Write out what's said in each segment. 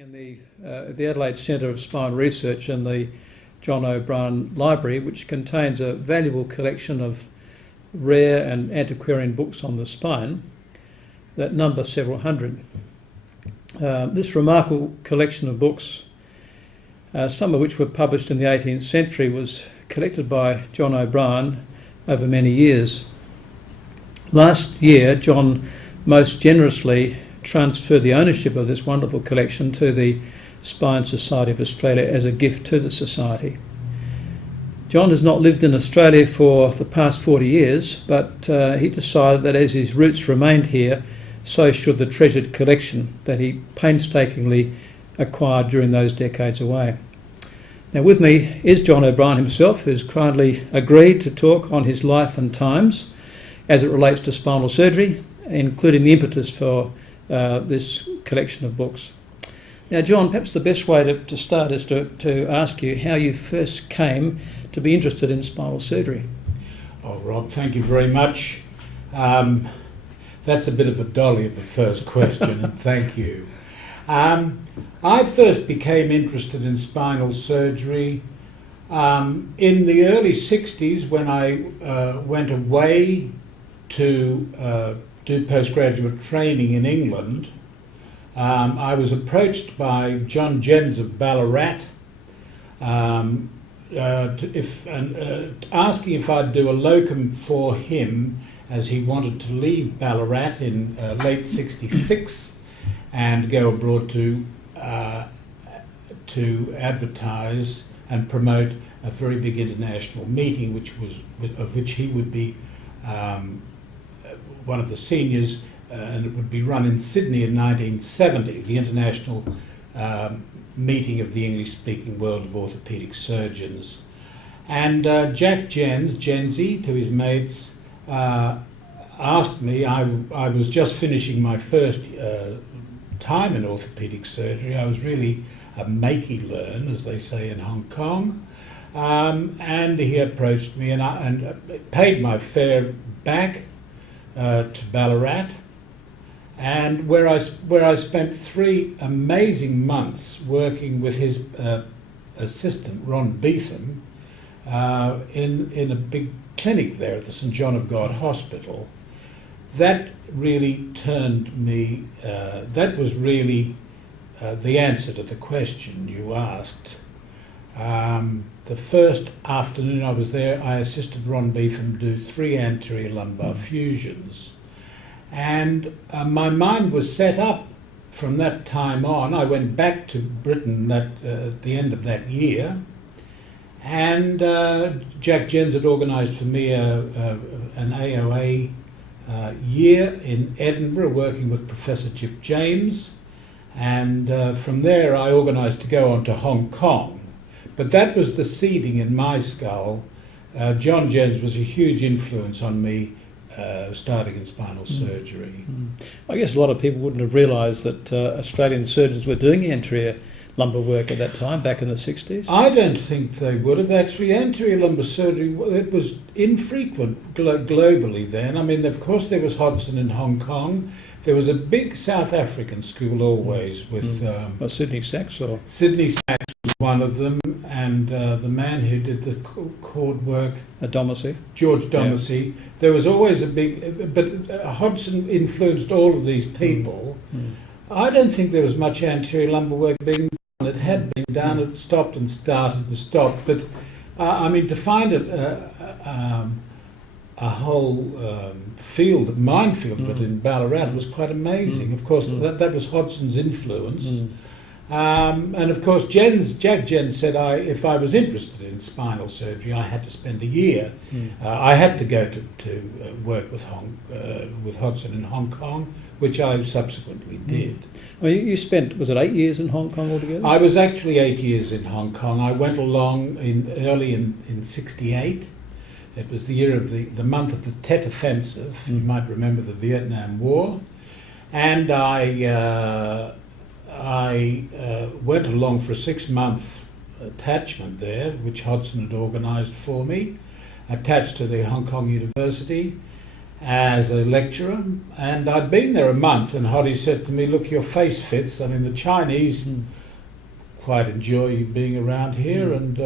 In the Adelaide Centre of Spinal Research in the John OBrien Library, which contains a valuable collection of rare and antiquarian books on the spine that number several hundred. This remarkable collection of books, some of which were published in the 18th century, was collected by John OBrien over many years. Last year, John most generously transferred the ownership of this wonderful collection to the Spine Society of Australia as a gift to the Society. John has not lived in Australia for the past 40 years, but he decided that as his roots remained here, so should the treasured collection that he painstakingly acquired during those decades away. Now with me is John OBrien himself, who's kindly agreed to talk on his life and times as it relates to spinal surgery, including the impetus for this collection of books. Now, John, perhaps the best way to start is to ask you how you first came to be interested in spinal surgery. Oh, Rob, thank you very much. That's a bit of a dolly of a first question, and thank you. I first became interested in spinal surgery in the early 60s when I went away to do postgraduate training in England. I was approached by John Jens of Ballarat asking if I'd do a locum for him, as he wanted to leave Ballarat in late '66 and go abroad to advertise and promote a very big international meeting, of which he would be one of the seniors, and it would be run in Sydney in 1970, the international meeting of the English-speaking world of orthopaedic surgeons. And Jack Jensy, to his mates, asked me, I was just finishing my first time in orthopaedic surgery. I was really a makey learn, as they say in Hong Kong. And he approached me and paid my fare back to Ballarat, and where I spent 3 amazing months working with his assistant Ron Beetham in a big clinic there at the St John of God Hospital. That really turned me. That was really the answer to the question you asked. The first afternoon I was there, I assisted Ron Beetham do 3 anterior lumbar fusions. And my mind was set up from that time on. I went back to Britain at the end of that year, and Jack Jens had organised for me an AOA year in Edinburgh, working with Professor Chip James, and from there I organised to go on to Hong Kong. But that was the seeding in my skull. John Jens was a huge influence on me starting in spinal surgery. I guess a lot of people wouldn't have realised that Australian surgeons were doing anterior lumbar work at that time, back in the 60s. I don't think they would have. Actually, anterior lumbar surgery, it was infrequent globally then. I mean, of course there was Hodgson in Hong Kong. There was a big South African school always with... Sydney Sachs or? Sydney Sachs was one of them, and the man who did the cord work... Domacy. George Domacy. Yeah. There was always a big... But Hodgson influenced all of these people. I don't think there was much anterior lumbar work being done. It had been done, it stopped and started and stopped. But, I mean, to find it... a whole minefield of it in Ballarat was quite amazing. Of course, that was Hodgson's influence. And of course, Jack Jens said if I was interested in spinal surgery, I had to spend a year. I had to go to work with Hodgson in Hong Kong, which I subsequently did. Well, you spent, was it 8 years in Hong Kong altogether? I was actually 8 years in Hong Kong. I went along early in 68. It was the year of the month of the Tet Offensive. You might remember the Vietnam War. And I went along for a 6-month attachment there, which Hodgson had organised for me, attached to the Hong Kong University. as a lecturer, and I'd been there a month, and Hoddy said to me, "Look, your face fits. I mean, the Chinese quite enjoy you being around here, and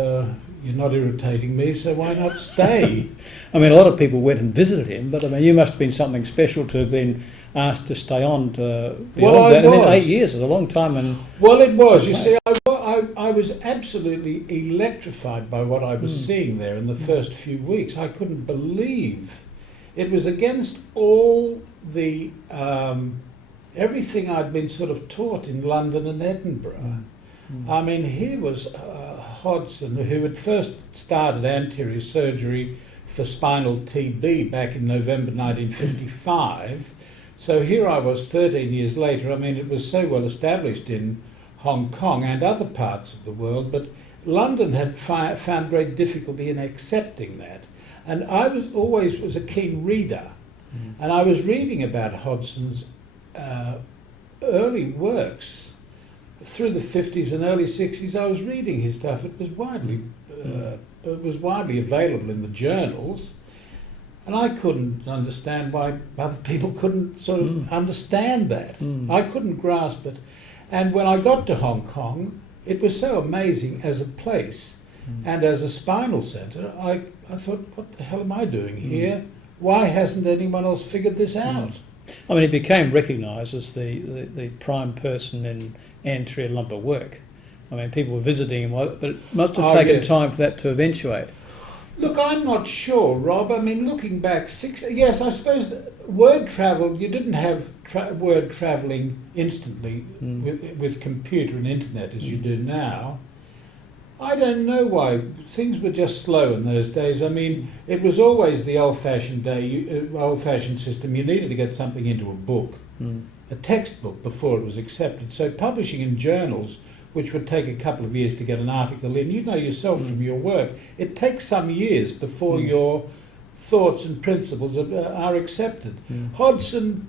you're not irritating me, so why not stay?" I mean, a lot of people went and visited him, but I mean, you must have been something special to have been asked to stay on to beyond that. And then 8 years is a long time. And well, it was. You see, I was absolutely electrified by what I was seeing there in the first few weeks. I couldn't believe it was against all the everything I'd been sort of taught in London and Edinburgh. I mean, here was Hodgson, who had first started anterior surgery for spinal TB back in November 1955. So here I was 13 years later. I mean, it was so well established in Hong Kong and other parts of the world, but London had found great difficulty in accepting that. And I was always a keen reader, and I was reading about Hodgson's early works through the 50s and early 60s. I was reading his stuff. It was widely available in the journals, and I couldn't understand why other people couldn't sort of understand that. I couldn't grasp it. And when I got to Hong Kong, it was so amazing as a place and as a spinal centre. I thought, what the hell am I doing here? Why hasn't anyone else figured this out? I mean, he became recognised as the prime person in anterior lumbar work. I mean, people were visiting him, but it must have taken time for that to eventuate. Look, I'm not sure, Rob. I mean, looking back, yes, I suppose word travel, you didn't have word travelling instantly with computer and internet as you do now. I don't know why. Things were just slow in those days. I mean, it was always the old-fashioned old-fashioned system. You needed to get something into a book, a textbook, before it was accepted. So publishing in journals, which would take a couple of years to get an article in, you know yourself from your work, it takes some years before your thoughts and principles are accepted. Hodgson,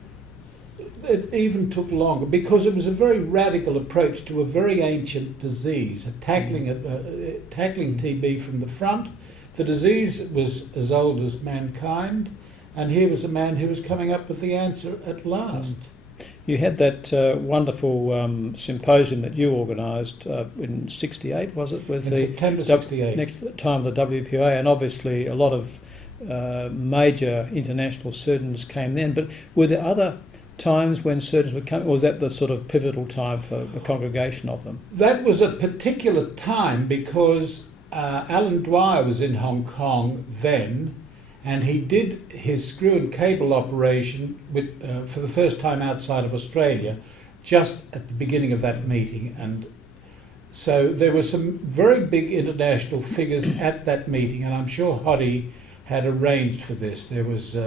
it even took longer because it was a very radical approach to a very ancient disease, tackling TB from the front. The disease was as old as mankind, and here was a man who was coming up with the answer at last. You had that wonderful symposium that you organised in '68, was it? With in September '68. Next time the WPA, and obviously a lot of major international surgeons came then. But were there other times when surgeons would come, or was that the sort of pivotal time for the congregation of them? That was a particular time because Alan Dwyer was in Hong Kong then, and he did his screw and cable operation for the first time outside of Australia just at the beginning of that meeting. And so there were some very big international figures at that meeting, and I'm sure Hoddy had arranged for this. There was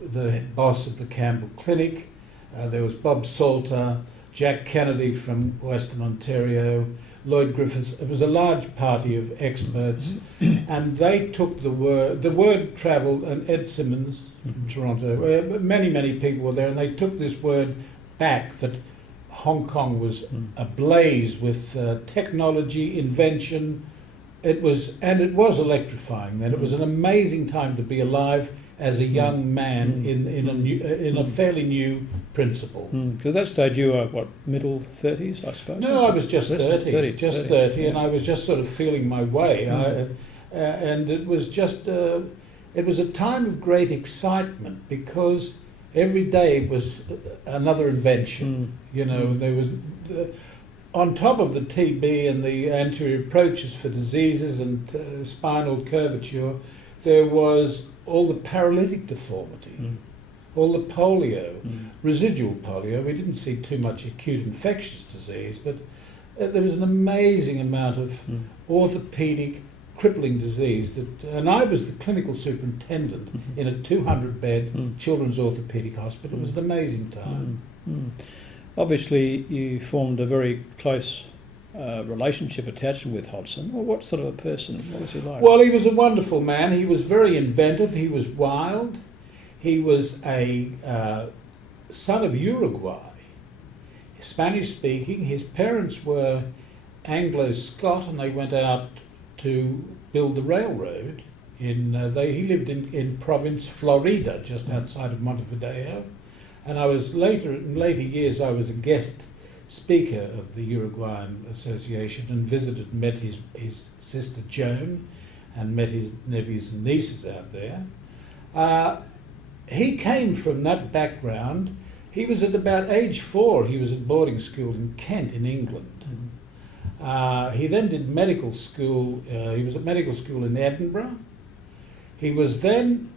the boss of the Campbell Clinic, there was Bob Salter, Jack Kennedy from Western Ontario, Lloyd Griffiths. It was a large party of experts, and they took the word travelled, and Ed Simmons from Toronto, many people were there, and they took this word back that Hong Kong was ablaze with technology, invention. It was electrifying then. It was an amazing time to be alive as a young man in a fairly new principle. Because at that stage you were, what, middle 30s, I suppose? No, I was just 30, and I was just sort of feeling my way. And it was just, it was a time of great excitement because every day was another invention. You know, there was, on top of the TB and the anterior approaches for diseases and spinal curvature, there was all the paralytic deformity, all the polio, residual polio. We didn't see too much acute infectious disease, but there was an amazing amount of orthopedic crippling disease. And I was the clinical superintendent in a 200-bed children's orthopedic hospital. It was an amazing time. Obviously, you formed a very close relationship, attachment with Hodgson. Well, what sort of a person? What was he like? Well, he was a wonderful man. He was very inventive. He was wild. He was a son of Uruguay, Spanish speaking. His parents were Anglo-Scot, and they went out to build the railroad he lived in province Florida, just outside of Montevideo, and in later years I was a guest speaker of the Uruguayan Association and visited and met his sister Joan and met his nephews and nieces out there. He came from that background. He was at about age 4, he was at boarding school in Kent in England. He then did medical school, he was at medical school in Edinburgh. He was then,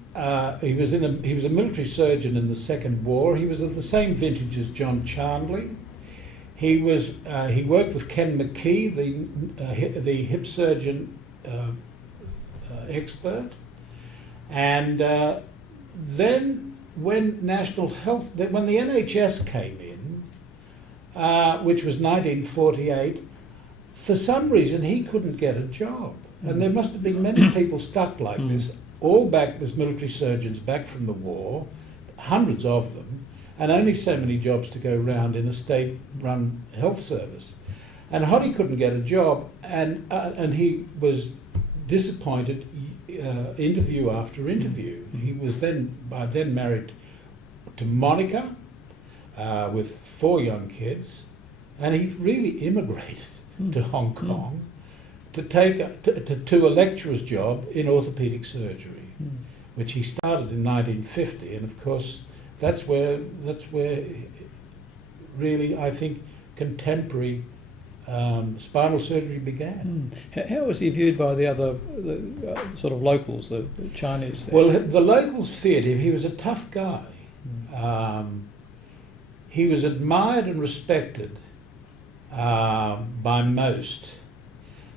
he was a military surgeon in the Second War. He was of the same vintage as John Chandley. He worked with Ken McKee, the hip surgeon expert. And then when the NHS came in, which was 1948, for some reason he couldn't get a job. And there must have been many people stuck like this, all back as military surgeons back from the war, hundreds of them, and only so many jobs to go round in a state-run health service. And Hoddy couldn't get a job, and he was disappointed interview after interview. He was by then married to Monica with 4 young kids, and he really immigrated to Hong Kong to a lecturer's job in orthopaedic surgery, which he started in 1950, and of course that's where really I think contemporary spinal surgery began. How was he viewed by the sort of locals, the Chinese there? Well, the locals feared him. He was a tough guy. He was admired and respected by most.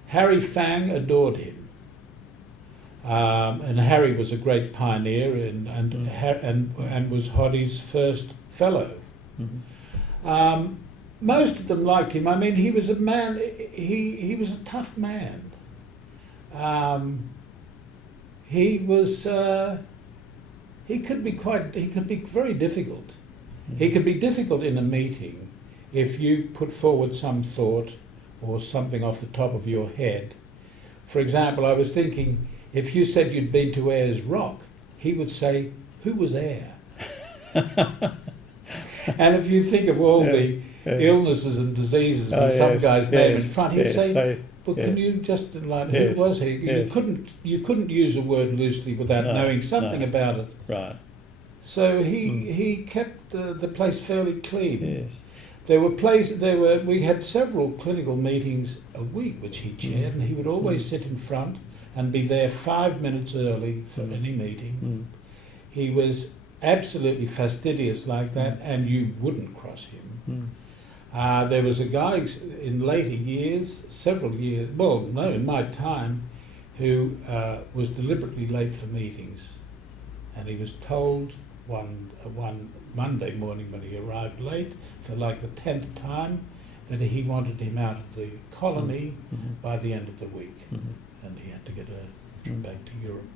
Harry Fang adored him, and Harry was a great pioneer and was Hoddy's first fellow. Most of them liked him. I mean, he was a man. He was a tough man. He could be very difficult. He could be difficult in a meeting if you put forward some thought or something off the top of your head. For example, I was thinking, if you said you'd been to Ayers Rock, he would say, "Who was Ayer?" And if you think of all the illnesses and diseases with some guy's name in front, he'd say, "Well, can you just enlighten who was he?" You couldn't use a word loosely without knowing something about it. Right. So he kept the place fairly clean. Yes. We had several clinical meetings a week which he chaired, and he would always sit in front and be there 5 minutes early for any meeting. He was absolutely fastidious like that, and you wouldn't cross him. There was a guy in later years, in my time, who was deliberately late for meetings, and he was told one Monday morning when he arrived late for like the 10th time that he wanted him out of the colony by the end of the week, and he had to get a trip back to Europe.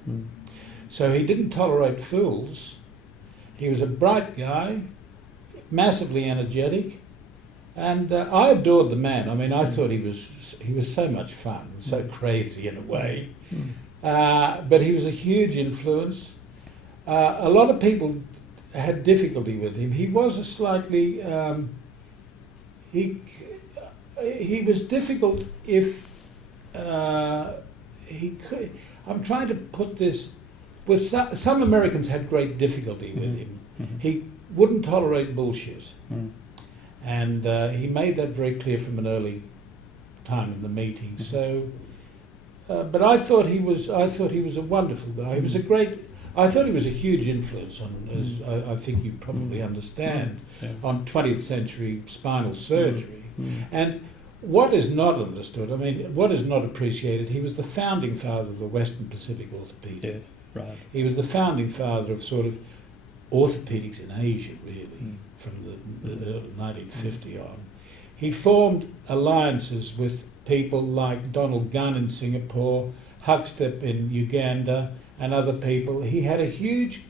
So he didn't tolerate fools. He was a bright guy, massively energetic, and I adored the man. I mean, I thought he was so much fun, so crazy in a way, but he was a huge influence. A lot of people had difficulty with him. He was a slightly he was difficult if he could. I'm trying to put this. With some Americans had great difficulty with him. He wouldn't tolerate bullshit, and he made that very clear from an early time in the meeting. So, but I thought he was a wonderful guy. He was a great. I thought he was a huge influence on, as I think you probably understand, on 20th century spinal surgery. And what is not understood, I mean, what is not appreciated, he was the founding father of the Western Pacific orthopedic. Yeah, right. He was the founding father of sort of orthopedics in Asia, really, from the early 1950 on. He formed alliances with people like Donald Gunn in Singapore, Huckstep in Uganda, and other people. He had a huge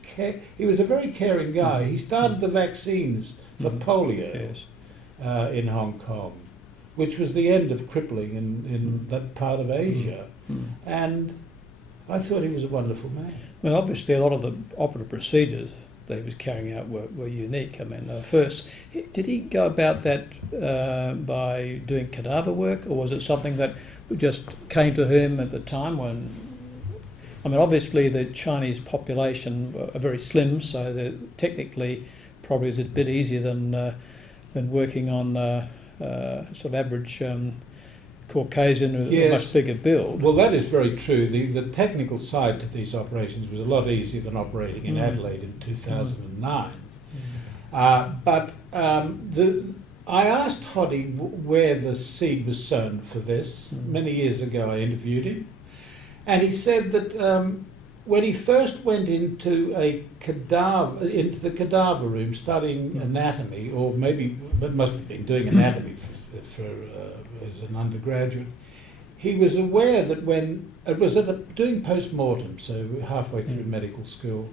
he was a very caring guy. He started the vaccines for polio in Hong Kong, which was the end of crippling in that part of Asia. And I thought he was a wonderful man. Well, obviously, a lot of the operative procedures that he was carrying out were unique. I mean, first, did he go about that by doing cadaver work, or was it something that just came to him at the time when... I mean, obviously, the Chinese population are very slim, so technically probably is a bit easier than working on sort of average Caucasian with a much bigger build. Well, that is very true. The technical side to these operations was a lot easier than operating in Adelaide in 2009. But I asked Hoddy where the seed was sown for this. Many years ago I interviewed him. And he said that when he first went into the cadaver room studying anatomy, or maybe, but must have been doing anatomy as an undergraduate, he was aware that when it was doing post-mortem, so halfway through medical school,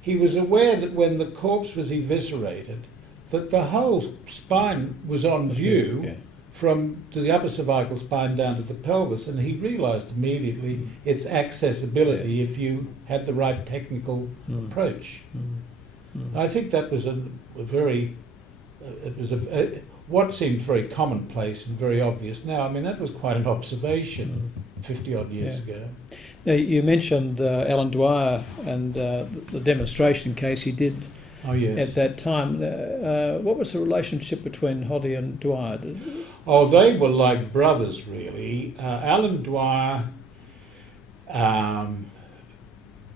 he was aware that when the corpse was eviscerated, that the whole spine was on view from the upper cervical spine down to the pelvis, and he realised immediately its accessibility if you had the right technical approach. I think that was what seemed very commonplace and very obvious now. I mean, that was quite an observation 50 odd years ago. Now, you mentioned Alan Dwyer and the demonstration case he did at that time. What was the relationship between Hoddy and Dwyer? Oh, they were like brothers, really. Alan Dwyer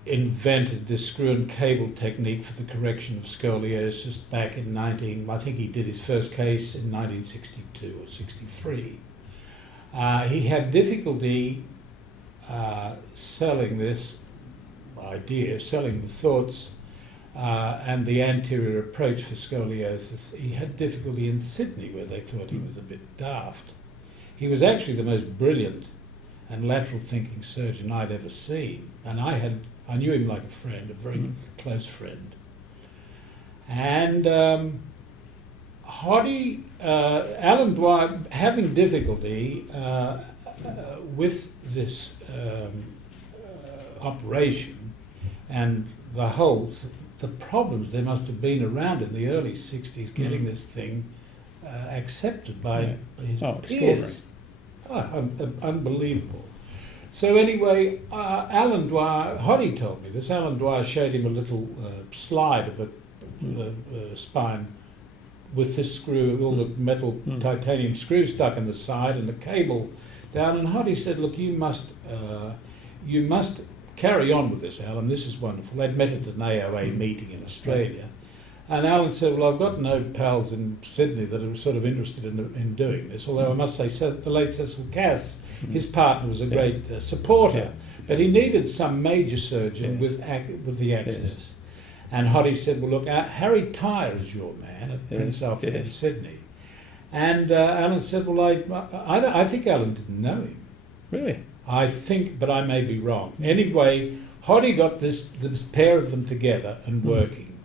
invented this screw and cable technique for the correction of scoliosis back in I think he did his first case in 1962 or 63. He had difficulty selling this idea, selling the thoughts and the anterior approach for scoliosis. He had difficulty in Sydney, where they thought he was a bit daft. He was actually the most brilliant and lateral thinking surgeon I'd ever seen, and I knew him like a friend, a very close friend. And Alan Dwyer, having difficulty with this operation and the problems there must have been around in the early 60s getting this thing accepted by his peers. Unbelievable. So anyway, Alan Dwyer, Hoddy told me this, Alan Dwyer showed him a little slide of a spine with this screw, all the metal titanium screws stuck in the side and a cable down, and Hoddy said, look, you must carry on with this, Alan, this is wonderful. They'd met at an AOA meeting in Australia, and Alan said, well, I've got no pals in Sydney that are sort of interested in doing this, although I must say the late Cecil Cass, his partner, was a great supporter, but he needed some major surgeon with the access. And Hoddy said, well, look, Harry Tyre is your man at Prince Alfred in Sydney. And Alan said, well, I think Alan didn't know him. Really? I think, but I may be wrong. Anyway, Hoddy got this pair of them together and working.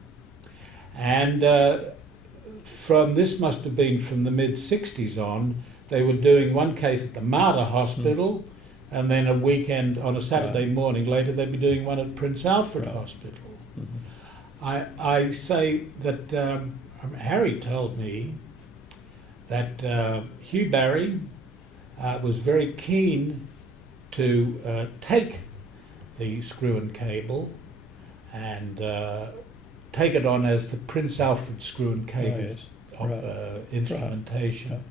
And this must have been from the mid-60s on, they were doing one case at the Mater Hospital, and then a weekend, on a Saturday morning later, they'd be doing one at Prince Alfred Hospital. I say that Harry told me that Hugh Barry was very keen to take the screw and cable and take it on as the Prince Alfred screw and cable instrumentation.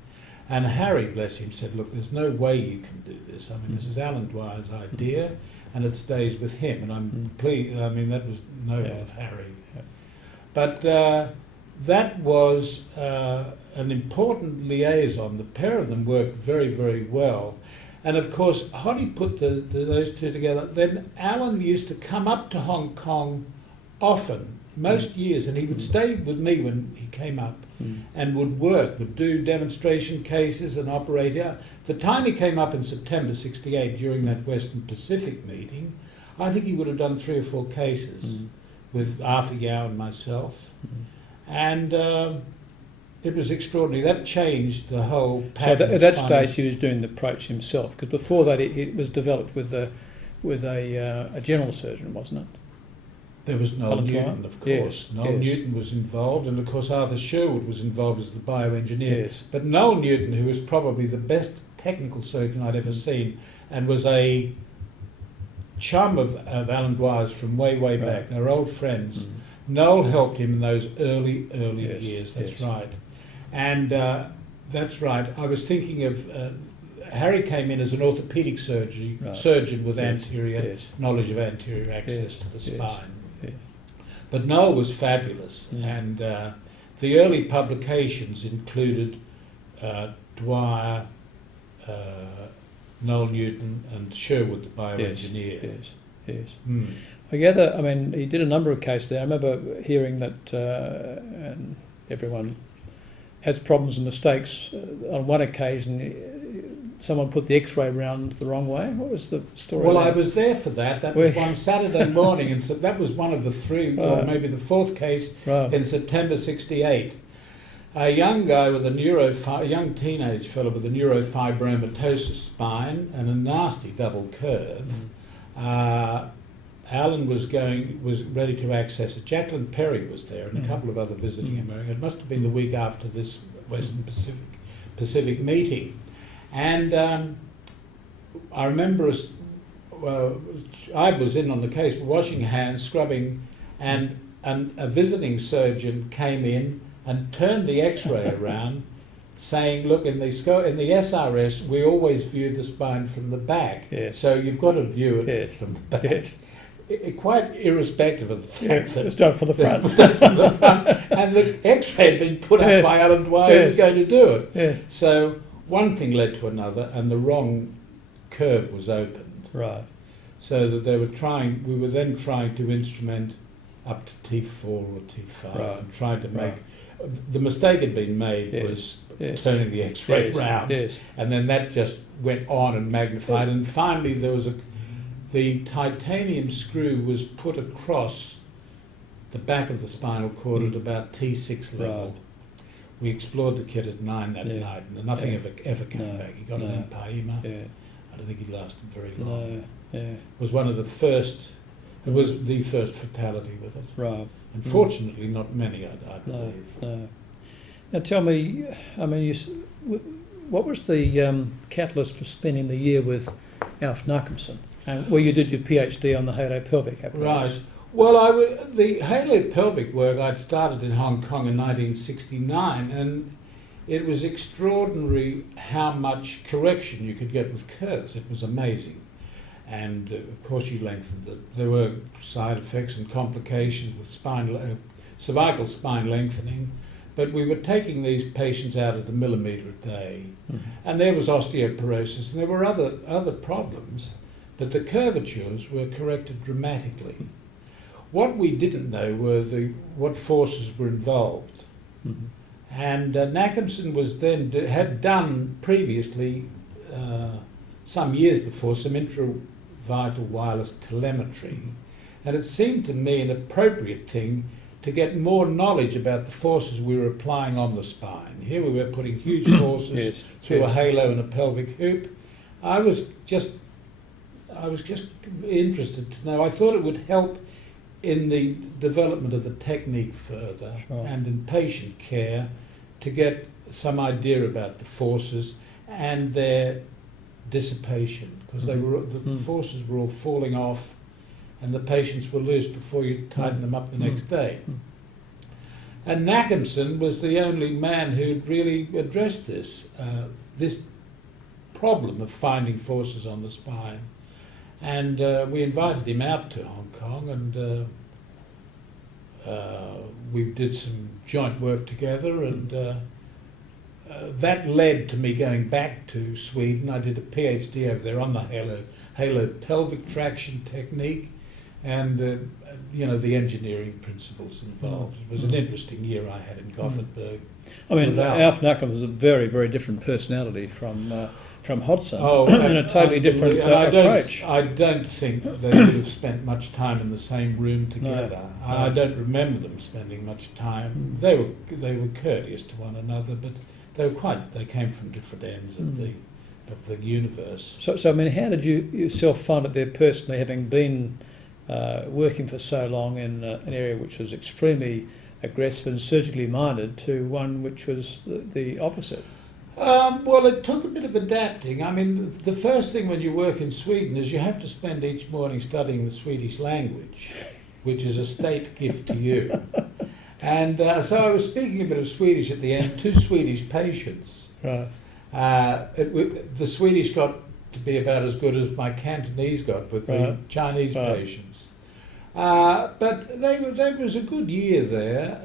And Harry, bless him, said, look, there's no way you can do this. I mean, this is Alan Dwyer's idea, and it stays with him. And I'm pleased, I mean, that was noble of Harry. But that was an important liaison. The pair of them worked very, very well. And of course, Hoddy put those two together. Then Alan used to come up to Hong Kong often, most years, and he would stay with me when he came up and would do demonstration cases and operate. The time he came up in September 68 during that Western Pacific meeting, I think he would have done 3 or 4 cases with Arthur Yao and myself. And it was extraordinary. That changed the whole pattern. So at that stage he was doing the approach himself, because before that it was developed with a general surgeon, wasn't it? There was Noel Alan Newton, Dwyer? of course. Yes, Noel yes. Newton was involved, and of course Arthur Sherwood was involved as the bioengineer. Yes. But Noel Newton, who was probably the best technical surgeon I'd ever seen, and was a chum of Alan Dwyer's from way Right. back. They were old friends. Mm. Noel helped him in those early Yes, years, that's yes. right. And that's right. I was thinking of... Harry came in as an orthopaedic Right. surgeon with Yes, anterior yes. knowledge of anterior access Yes, to the yes. spine. Yes. But Noel was fabulous, Mm. and the early publications included Dwyer, Noel Newton, and Sherwood, the bioengineer. Yes, yes. Mm. I gather, I mean, he did a number of cases there. I remember hearing that, and everyone has problems and mistakes. On one occasion, someone put the X-ray round the wrong way. What was the story? Well, there? I was there for that. That was one Saturday morning, and so that was one of the three, or Right. maybe the fourth case Right. in September '68. A young guy with a young teenage fellow with a neurofibromatosis spine and a nasty double curve. Alan was ready to access it. Jacqueline Perry was there, and a couple of other visiting Americans. It must have been the week after this Western Pacific meeting, and I remember I was in on the case, washing hands, scrubbing, and a visiting surgeon came in and turned the X-ray around, saying, "Look, in the SRS, we always view the spine from the back, Yes. so you've got to view it Yes. from the back." Yes. Quite irrespective of the fact Yeah, that it's done from the front. it was done from the front, and the X-ray had been put up Yes. by Alan Dwyer, who was Yes. going to do it. Yes. So one thing led to another, and the wrong curve was opened. Right. So that we were then trying to instrument up to T4 or T5, Right. and trying to make. Right. The mistake had been made Yes. was Yes. turning the X-ray Yes. round, Yes. and then that just went on and magnified, and finally the titanium screw was put across the back of the spinal cord at about T6 level. Right. We explored the kid at 9 that Yeah. night, and nothing Yeah. ever came No. back. He got No. an empyema. Yeah. I don't think he lasted very long. No. Yeah. It was one of the first. It was the first fatality with it. Right. Unfortunately, not many, I No. believe. No. Now tell me, I mean, what was the catalyst for spending the year with Alf Nachemson, where you did your PhD on the halopelvic apparatus? Right. Well, the halopelvic work I'd started in Hong Kong in 1969, and it was extraordinary how much correction you could get with curves. It was amazing. And of course you lengthened it. There were side effects and complications with cervical spine lengthening, but we were taking these patients out at a millimetre a day. Mm-hmm. And there was osteoporosis, and there were other problems, but the curvatures were corrected dramatically. What we didn't know were what forces were involved. Mm-hmm. And Nachemson had done previously, some years before, some intravital wireless telemetry, and it seemed to me an appropriate thing to get more knowledge about the forces we were applying on the spine. Here we were putting huge forces Yes, through yes. a halo and a pelvic hoop. I was just interested to know. I thought it would help in the development of the technique further, Sure. and in patient care, to get some idea about the forces and their dissipation, because the forces were all falling off and the patients were loose before you tighten them up the next day. And Nachemson was the only man who'd really addressed this problem of finding forces on the spine. And we invited him out to Hong Kong, and we did some joint work together, and that led to me going back to Sweden. I did a PhD over there on the halo pelvic traction technique, and the engineering principles involved. It was an interesting year I had in Gothenburg. I mean, with Alf Nachemson was a very, very different personality from Hodgson, Oh, and a totally different approach. I don't think they would have spent much time in the same room together. No. I don't remember them spending much time. They were courteous to one another, but they came from different ends of of the universe. So I mean, how did you yourself find it there personally, having been working for so long in an area which was extremely aggressive and surgically minded, to one which was the opposite? Well, it took a bit of adapting. I mean, the first thing when you work in Sweden is you have to spend each morning studying the Swedish language, which is a state gift to you. And so I was speaking a bit of Swedish at the end to Swedish patients. Right. The Swedish got to be about as good as my Cantonese got with the Chinese patients. But they was a good year there.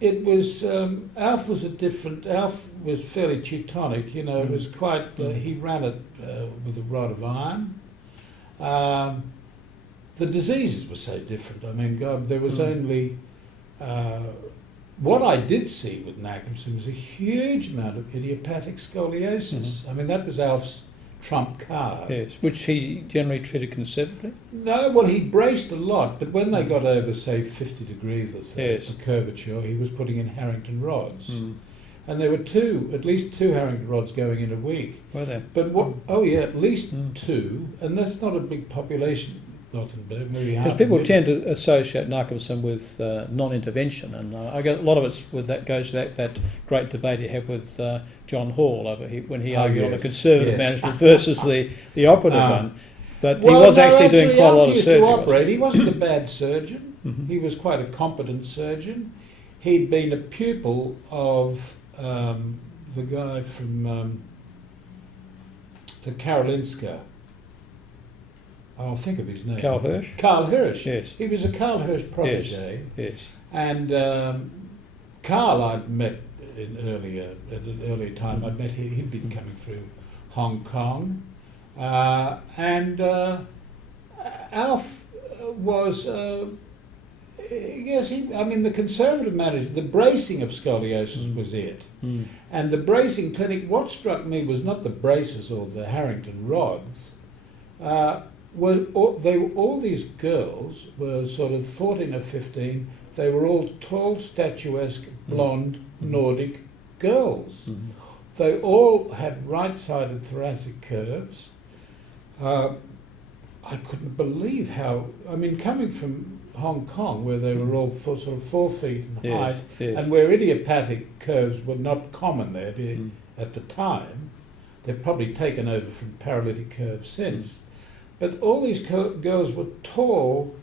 It was Alf was Alf was fairly Teutonic, you know. It was quite. He ran it with a rod of iron. The diseases were so different. I mean, God, there was only. What I did see with Nackerson was a huge amount of idiopathic scoliosis. I mean, that was Alf's trump card. Yes, which he generally treated conservatively. No, well, he braced a lot, but when they got over, say, 50 degrees or so, for curvature, he was putting in Harrington rods. And there were at least two Harrington rods going in a week. Were there? But what? Oh yeah, at least two, and that's not a big population. Gothenburg, maybe half. Because people tend to associate narcolepsy with non-intervention, and I get a lot of it's with that goes to that great debate he had with John Hall when he argued on the conservative management versus the operative one. But he was actually doing quite a lot of surgery. He wasn't a bad surgeon. He was quite a competent surgeon. He'd been a pupil of the guy from the Karolinska. I'll think of his name. Carl Hirsch? Carl Hirsch. Yes. He was a Carl Hirsch protege. Yes. And Carl I'd met at an earlier time. I'd met him. He'd been coming through Hong Kong. And Alf was, yes, the conservative management, the bracing of scoliosis was it. And the bracing clinic, what struck me was not the braces or the Harrington rods. All these girls were sort of 14 or 15. They were all tall, statuesque, blonde, Nordic girls. They all had right-sided thoracic curves. I couldn't believe how. I mean, coming from Hong Kong, where they were all sort of 4 feet in height, and where idiopathic curves were not common there at the time, they've probably taken over from paralytic curves since. But all these girls were tall.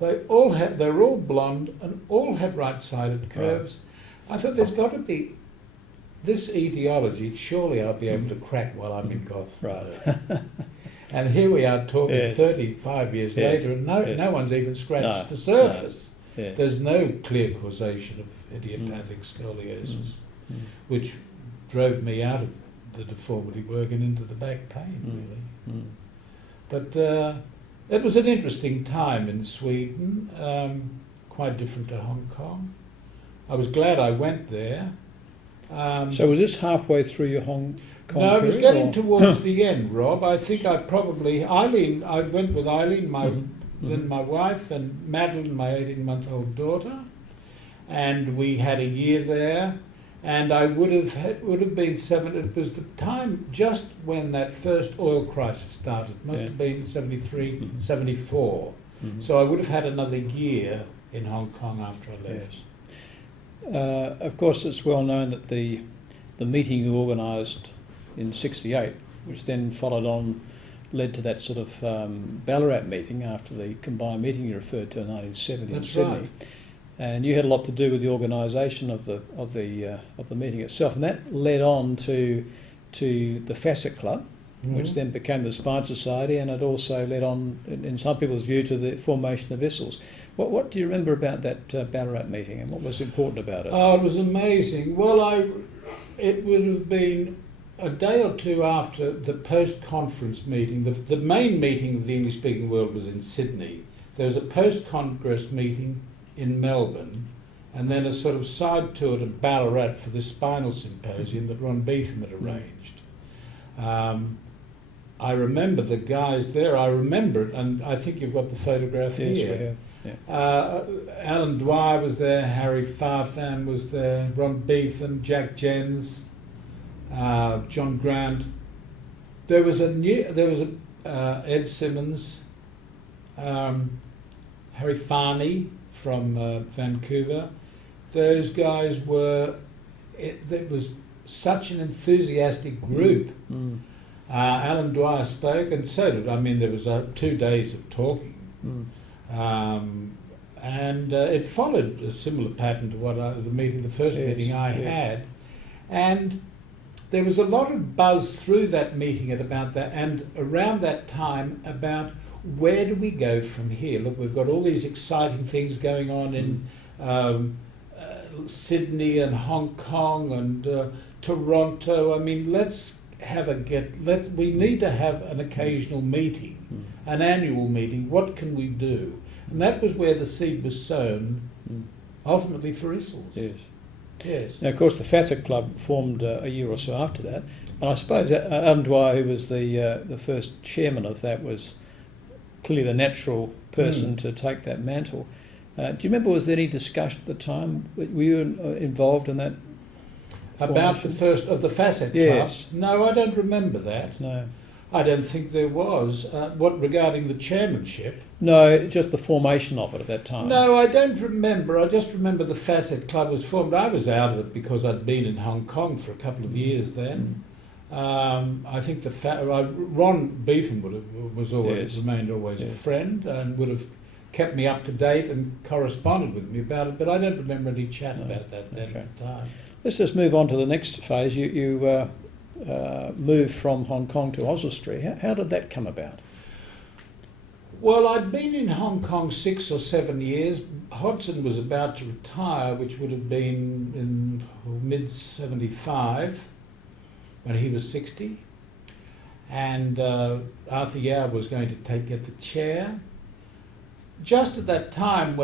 They were all blonde and all had right-sided curves. I thought there's got to be this etiology. Surely I'll be able to crack while I'm in Gothenburg. And here we are talking 35 years later, and no one's even scratched the surface. There's no clear causation of idiopathic scoliosis, which drove me out of the deformity work and into the back pain, really. But it was an interesting time in Sweden, quite different to Hong Kong. I was glad I went there. So was this halfway through your Hong Kong No, it was period, getting towards the end, Rob. I think I went with Eileen, then my wife, and Madeline, my 18-month-old daughter, and we had a year there. And I would have been 7. It was the time just when that first oil crisis started. Must have been 73, 74. So I would have had another year in Hong Kong after I left. Yes. Of course, it's well known that the meeting you organised in '68, which then led to that sort of Ballarat meeting after the combined meeting you referred to in 1970 in Sydney. Right. And you had a lot to do with the organisation of the meeting itself, and that led on to the Facet Club, which then became the Spine Society, and it also led on, in some people's view, to the formation of ISSLS. What do you remember about that Ballarat meeting, and what was important about it? Oh, it was amazing. Well, it would have been a day or two after the post-conference meeting. The main meeting of the English-speaking world was in Sydney. There was a post-congress meeting in Melbourne, and then a sort of side tour to Ballarat for the Spinal symposium that Ron Beetham had arranged. I remember the guys there. I remember it, and I think you've got the photograph here. Yes, we have. Alan Dwyer was there, Harry Farfan was there, Ron Beetham, Jack Jens, John Grant. There was Ed Simmons, Harry Farney from Vancouver. Those guys it was such an enthusiastic group. Alan Dwyer spoke, and so did, there was 2 days of talking. And it followed a similar pattern to what the first meeting I had. And there was a lot of buzz through that meeting about that, and around that time about where do we go from here? Look, we've got all these exciting things going on in Sydney and Hong Kong and Toronto. We need to have an occasional meeting, an annual meeting. What can we do? And that was where the seed was sown, ultimately for ISSLS. Yes. Now, of course, the Facet Club formed a year or so after that, and I suppose Alan Dwyer, who was the first chairman of that, was clearly the natural person to take that mantle. Do you remember, was there any discussion at the time? Were you involved in that? About the first of the Facet Club? Yes. No, I don't remember that. No. I don't think there was. What regarding the chairmanship? No, just the formation of it at that time. No, I don't remember. I just remember the Facet Club was formed. I was out of it because I'd been in Hong Kong for a couple of years then. I think Ron Beetham remained always a friend and would have kept me up to date and corresponded with me about it, but I don't remember any chat about that then at the time. Let's just move on to the next phase. You moved from Hong Kong to Oswestry. How did that come about? Well, I'd been in Hong Kong 6 or 7 years. Hodgson was about to retire, which would have been in mid-75, when he was 60. And Arthur Yao was going to get the chair. Just at that time,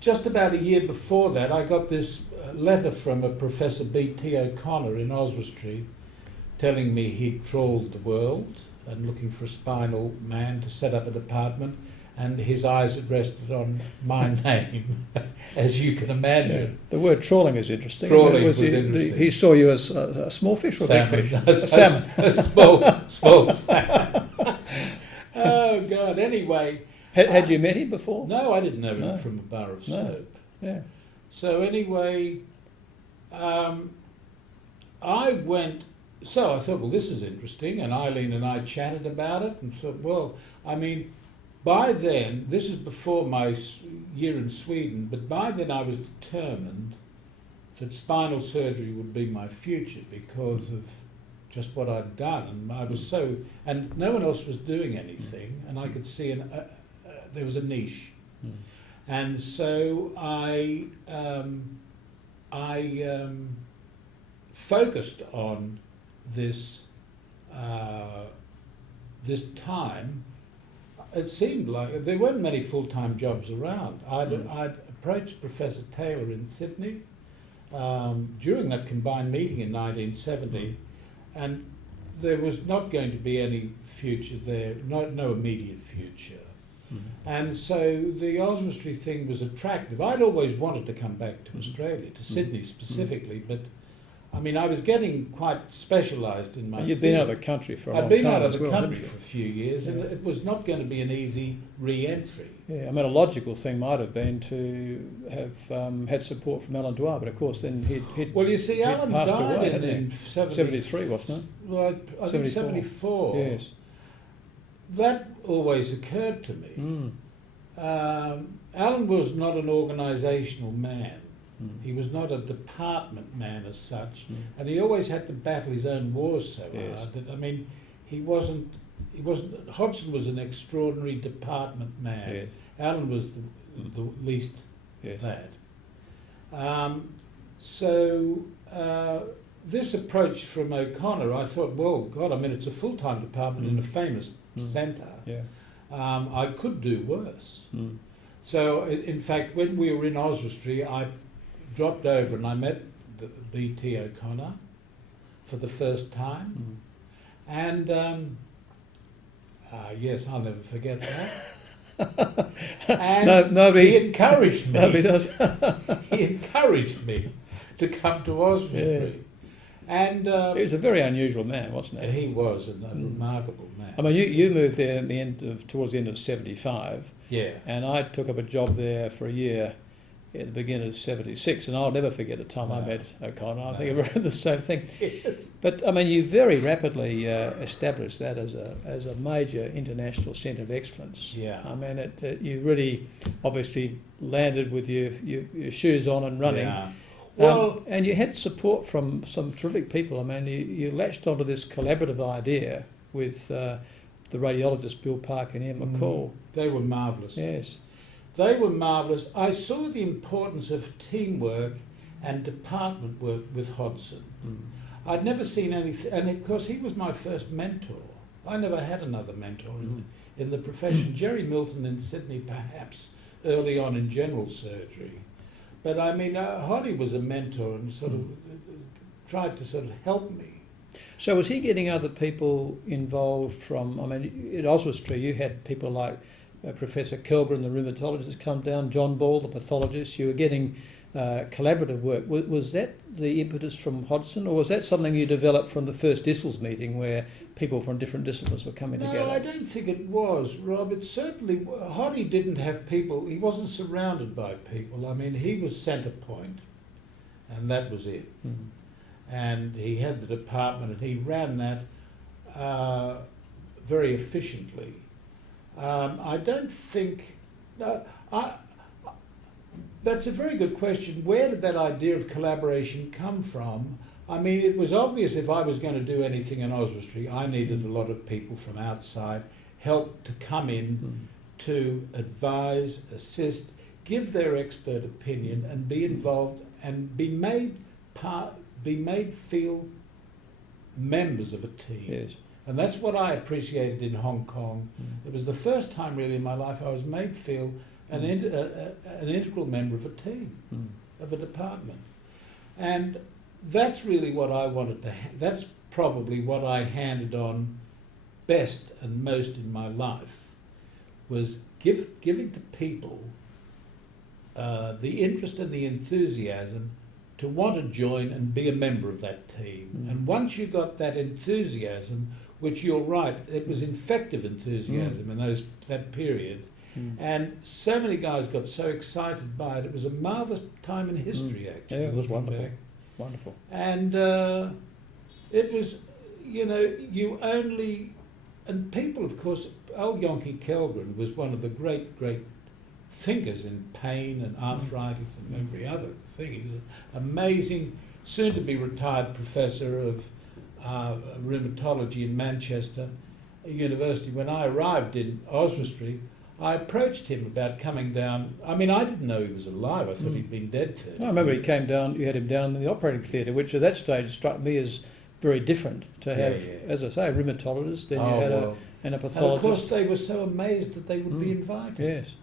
just about a year before that, I got this letter from a Professor B.T. O'Connor in Oswestry telling me he'd trawled the world and looking for a spinal man to set up a department, and his eyes had rested on my name, as you can imagine. Yeah. The word trawling is interesting. Trawling was interesting. He saw you as a small fish or salmon. a big fish? A salmon. A small salmon. Oh, God. Anyway. Had you met him before? No, I didn't know him from a bar of soap. Yeah. So anyway, I thought, well, this is interesting, and Eileen and I chatted about it, and thought, well, by then, this is before my year in Sweden, but by then I was determined that spinal surgery would be my future because of just what I'd done, and I was and no one else was doing anything, and I could see there was a niche. And so I focused on this time. It seemed like there weren't many full-time jobs around. I'd approached Professor Taylor in Sydney during that combined meeting in 1970, and there was not going to be any future there, no immediate future. And so the Oswestry thing was attractive. I'd always wanted to come back to Australia, to Sydney specifically, but I was getting quite specialised in my field. You'd been out of the country for a long time. I'd been out of the country for a few years, and it was not going to be an easy re-entry. Yeah, a logical thing might have been to have had support from Alan Dwyer, but of course then he'd well, you see, Alan died in 73, wasn't it? Well, I think 74. Yes. That always occurred to me. Alan was not an organisational man. He was not a department man as such, and he always had to battle his own wars so hard that he wasn't. Hodgson was an extraordinary department man. Yes. Alan was the least that. This approach from O'Connor, I thought, well, God, it's a full-time department in a famous centre. Yeah. I could do worse. So, in fact, when we were in Oswestry, I dropped over and I met the B.T. O'Connor for the first time. And, yes, I'll never forget that. And he encouraged me. Nobody does. He encouraged me to come to Oswestry. Yeah. And He was a very unusual man, wasn't he? he was a remarkable man. I mean, you moved there towards the end of '75, Yeah. and I took up a job there for a year at the beginning of '76, and I'll never forget the time I No. met O'Connor. I No. think about the same thing. Yes. But I mean, you very rapidly established that as a major international centre of excellence. Yeah. I mean, you really obviously landed with your shoes on and running. Yeah. Well, And you had support from some terrific people. I mean, you latched onto this collaborative idea with the radiologist Bill Parker and Ian McCall. they were marvellous. Yes. They were marvellous. I saw the importance of teamwork and department work with Hodgson. I'd never seen anything, and of course he was my first mentor. I never had another mentor in the profession. Jerry Milton in Sydney, perhaps, early on in general surgery. But I mean, Hoddy was a mentor and sort of tried to sort of help me. So was he getting other people involved from, I mean, at Oswestry you had people like Professor Kelgren, the rheumatologist, come down, John Ball, the pathologist. You were getting collaborative work. Was that the impetus from Hodgson, or was that something you developed from the first ISSLS meeting where people from different disciplines were coming together? No, I don't think it was, Rob. It certainly, Hoddy didn't have people, he wasn't surrounded by people. I mean, he was centre point, and that was it. And he had the department, and he ran that very efficiently. I don't think... that's a very good question. Where did that idea of collaboration come from? I mean, it was obvious if I was going to do anything in Oswestry, I needed a lot of people from outside, help to come in to advise, assist, give their expert opinion, and be involved and be made feel members of a team. Yes. And that's what I appreciated in Hong Kong. It was the first time really in my life I was made feel an integral member of a team, of a department. And that's really what I wanted to... that's probably what I handed on best and most in my life, was giving to people the interest and the enthusiasm to want to join and be a member of that team. And once you got that enthusiasm, which you're right, it was infective enthusiasm in that period, and so many guys got so excited by it. It was a marvellous time in history, actually. Yeah, it was looking wonderful. back. Wonderful. And it was, you know, you only... And people, of course, old Yonke Kelgren was one of the great, great thinkers in pain and arthritis and every other thing. He was an amazing, soon-to-be retired professor of rheumatology in Manchester University. When I arrived in Oswestry, I approached him about coming down. I mean, I didn't know he was alive. I thought he'd been dead 30 I remember years. he came down, you had him down in the operating theatre, which at that stage struck me as very different to have, as I say, a rheumatologist, then you had a and of pathologist. course they were so amazed that they would be invited. Yes.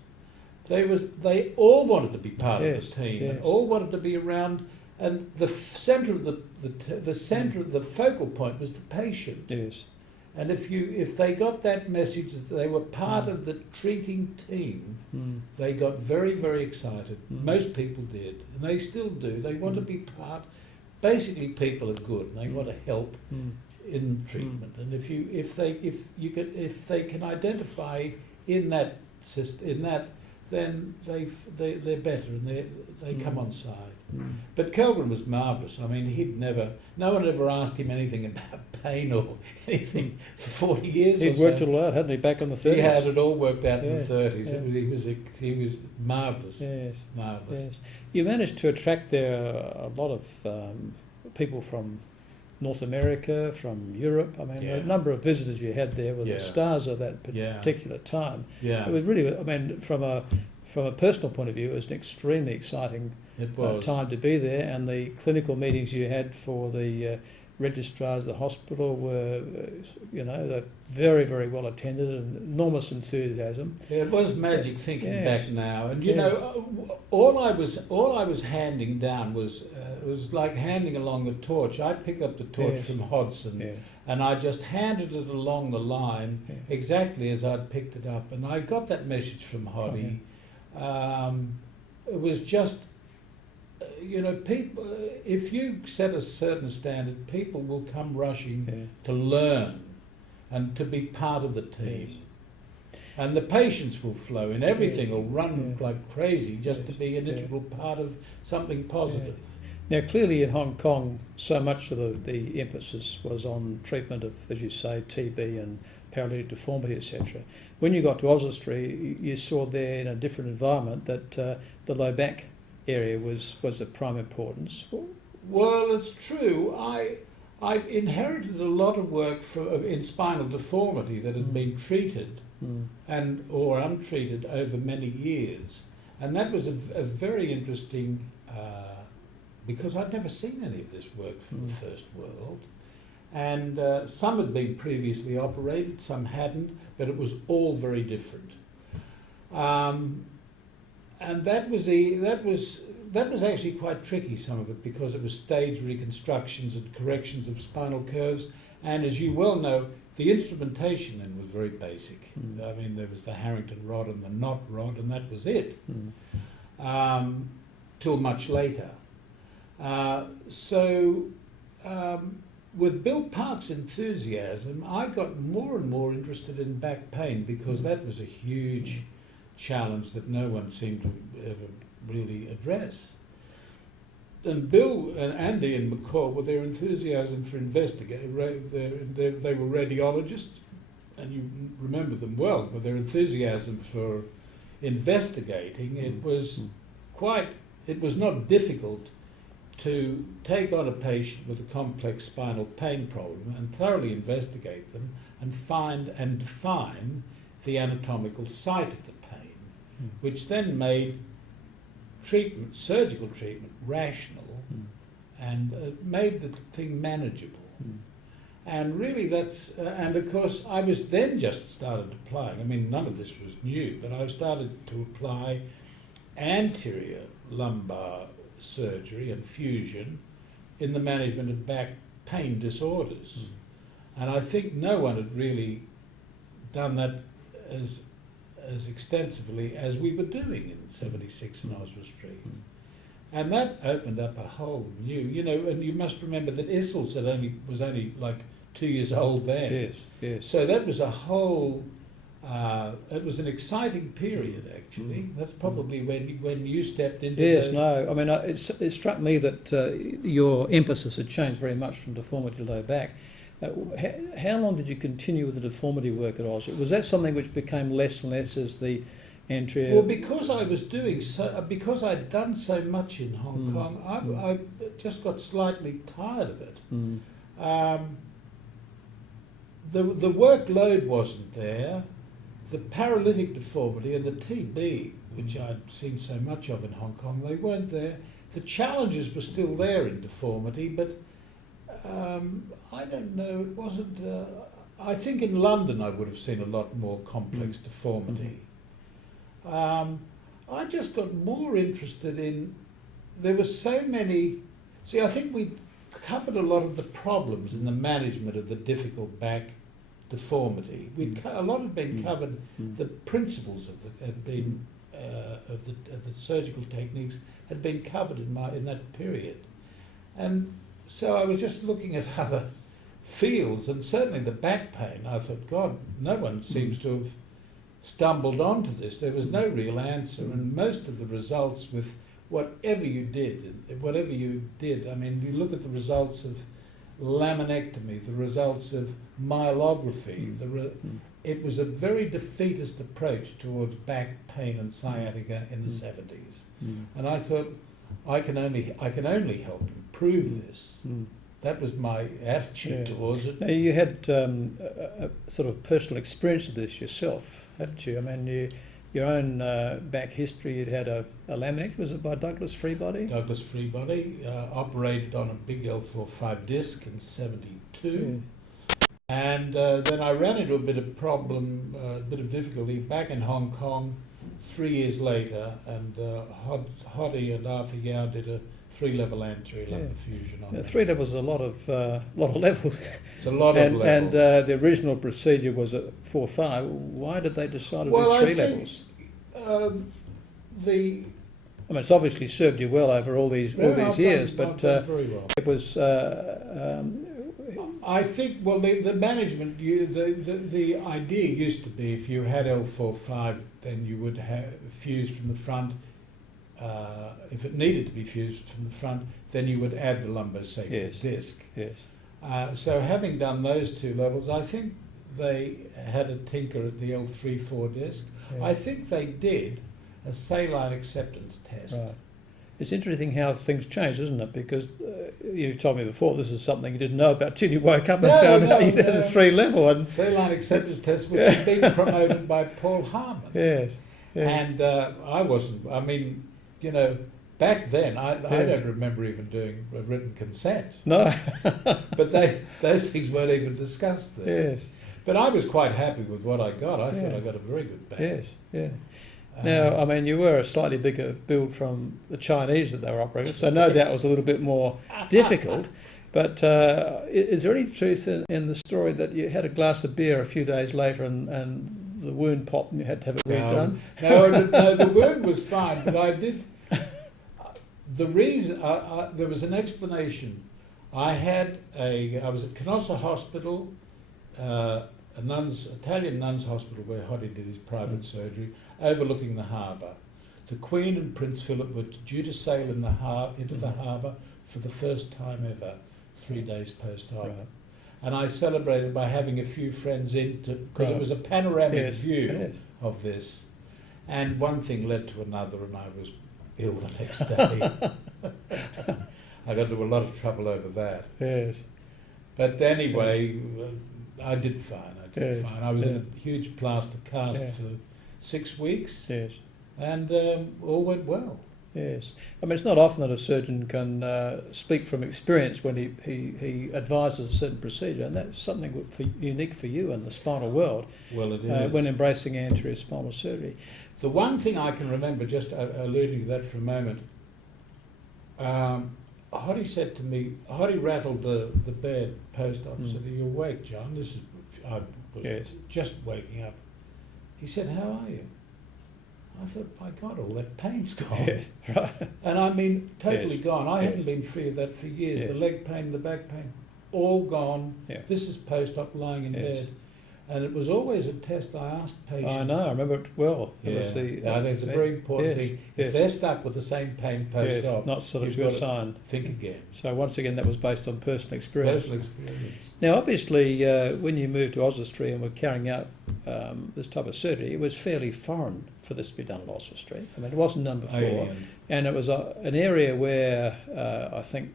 They all wanted to be part of the team, and yes. all wanted to be around. And the centre of the centre of the focal point was the patient. Yes. And if they got that message that they were part of the treating team, they got very, very excited. Most people did, and they still do. They want to be part. Basically, people are good, and they want to help in treatment. And if they can identify in that then they're better, and they come on side. But Kelgren was marvellous. I mean, no one ever asked him anything about pain or anything for 40 years. He'd worked it all out, hadn't he, back in the 30s? He had it all worked out in Yes, the 30s. yeah. He was marvellous. Yes. Marvellous. Yes. You managed to attract there a lot of people from North America, from Europe. I mean, the number of visitors you had there were the stars of that particular time. Yeah. It was really, I mean, from a personal point of view, it was an extremely exciting time to be there, and the clinical meetings you had for the registrars of the hospital were, they're very, very well attended and enormous enthusiasm. Yeah, it was magic thinking back now, and you Yes. know, all I was handing down was like handing along the torch. I picked up the torch from Hodgson, and I just handed it along the line exactly as I'd picked it up, and I got that message from Hoddy. It was just, people, if you set a certain standard, people will come rushing Yeah. to learn and to be part of the team. Yes. And the patients will flow in, everything Yes. will run Yeah. like crazy just to Yes. be an Yeah. integral part of something positive. Now, clearly in Hong Kong, so much of the emphasis was on treatment of, as you say, TB and paralytic deformity, etc. When you got to Oswestry, you saw there in a different environment that the low back area was of prime importance. Well, it's true. I inherited a lot of work in spinal deformity that had been treated or untreated over many years, and that was a very interesting because I'd never seen any of this work from the First World, and some had been previously operated, some hadn't, but it was all very different. And that was actually quite tricky, some of it, because it was stage reconstructions and corrections of spinal curves. And as you well know, the instrumentation then was very basic. I mean, there was the Harrington rod and the knot rod, and that was it, till much later. With Bill Park's enthusiasm, I got more and more interested in back pain, because that was a huge challenge that no one seemed to ever really address. And Bill and Andy and McCall, with their enthusiasm for investigating, they were radiologists, and you remember them well, with their enthusiasm for investigating. It was not difficult to take on a patient with a complex spinal pain problem and thoroughly investigate them and find and define the anatomical site of the pain, which then made treatment, surgical treatment, rational and made the thing manageable. And really that's, and of course I was then just started applying, I mean none of this was new, but I started to apply anterior lumbar surgery and fusion in the management of back pain disorders. And I think no one had really done that as extensively as we were doing in 76 in Oswestry. And that opened up a whole new, and you must remember that ISSLS was only like 2 years old then. Yes, yes. So that was a whole, it was an exciting period actually. That's probably when you stepped into I mean, it struck me that your emphasis had changed very much from deformity to low back. How long did you continue with the deformity work at Oz? Was that something which became less and less as the anterior? Well, because I was doing so, because I'd done so much in Hong Kong, I just got slightly tired of it. The workload wasn't there. The paralytic deformity and the TB, which I'd seen so much of in Hong Kong, they weren't there. The challenges were still there in deformity, but I don't know, it wasn't... I think in London I would have seen a lot more complex deformity. I just got more interested in... There were so many... See, I think we covered a lot of the problems in the management of the difficult back deformity. A lot had been covered. The principles of the surgical techniques had been covered in that period, and so I was just looking at other fields, and certainly the back pain. I thought, God, no one seems to have stumbled onto this. There was no real answer, and most of the results with whatever you did, I mean, you look at the results of laminectomy, the results of myelography, it was a very defeatist approach towards back pain and sciatica in the 70s. And I thought, I can only help improve this. That was my attitude towards it. Now, you had a sort of personal experience of this yourself, hadn't you? I mean, your own back history, you'd had a laminectomy, was it by Douglas Freebody? Douglas Freebody, operated on a big L4-5 disc in 72. And then I ran into a bit of problem, a bit of difficulty back in Hong Kong 3 years later, and Hoddy and Arthur Yao did a 3-level anterior lumbar fusion on it. 3 levels is a lot of levels. It's a lot of levels. And the original procedure was at 4-5. Why did they decide to do 3 levels? I mean, it's obviously served you well over all these years, I've done very well. it was. I think, well, the management, the idea used to be if you had L45, then you would have fused from the front. If it needed to be fused from the front, then you would add the lumbar sacral disc. Yes. So having done those two levels, I think they had a tinker at the L3-4 disc. Yeah. I think they did a saline acceptance test. Right. It's interesting how things change, isn't it? Because you told me before this is something you didn't know about till you woke up and found out you did a 3-level. And saline acceptance test, which had been promoted by Paul Harmon. Yes. Yeah. And I wasn't. I mean, you know, back then I don't remember even doing a written consent. No. But those things weren't even discussed there. Yes. But I was quite happy with what I got. I thought I got a very good bang. Yes. Yeah. Now, I mean, you were a slightly bigger build from the Chinese that they were operating, so no doubt it was a little bit more difficult. But is there any truth in the story that you had a glass of beer a few days later and the wound popped and you had to have it redone? No, the wound was fine, but I did. The reason there was an explanation. I was at Canossa Hospital, Italian nuns' hospital where Hoddy did his private surgery, overlooking the harbour. The Queen and Prince Philip were due to sail into the harbour for the first time ever, 3 days post-op. Right. And I celebrated by having a few friends in, because it was a panoramic view of this. And one thing led to another, and I was ill the next day. I got into a lot of trouble over that. Yes. But anyway, I did fine. I was in a huge plaster cast for 6 weeks. Yes. And all went well. Yes. I mean, it's not often that a surgeon can speak from experience when he advises a certain procedure, and that's something unique for you in the spinal world. Well, it is. When embracing anterior spinal surgery. The one thing I can remember, just alluding to that for a moment, Hoddy said to me, Hoddy rattled the bed post-op and said, "Are you awake, John?" I was just waking up. He said, "How are you?" I thought, my God, all that pain's gone. Yes, right. And I mean, totally gone. I hadn't been free of that for years. The leg pain, the back pain, all gone. Yeah. This is post-op lying in bed. And it was always a test I asked patients. I know, I remember it well. Yeah. I think it's a very important thing. If they're stuck with the same pain post-op, not sort of your sign. Think again. So once again, that was based on personal experience. Personal experience. Now, obviously, when you moved to Oswestry and were carrying out this type of surgery, it was fairly foreign for this to be done at Oswestry. I mean, it wasn't done before. And it was an area where I think,